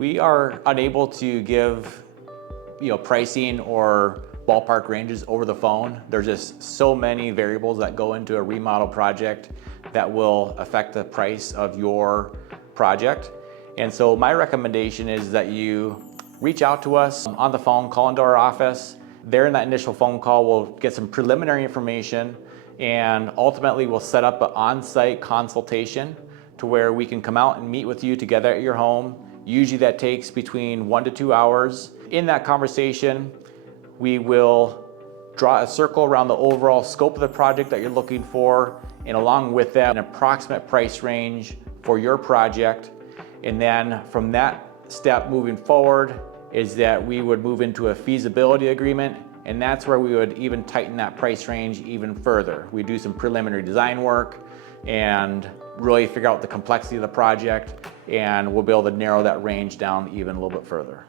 We are unable to give pricing or ballpark ranges over the phone. There's just so many variables that go into a remodel project that will affect the price of your project. And so my recommendation is that you reach out to us on the phone, call into our office. There in that initial phone call, we'll get some preliminary information, and ultimately we'll set up an on-site consultation to where we can come out and meet with you together at your home. Usually that takes between 1 to 2 hours. In that conversation, we will draw a circle around the overall scope of the project that you're looking for, and along with that, an approximate price range for your project. And then from that step moving forward is that we would move into a feasibility agreement, and that's where we would even tighten that price range even further. We do some preliminary design work and really figure out the complexity of the project, and we'll be able to narrow that range down even a little bit further.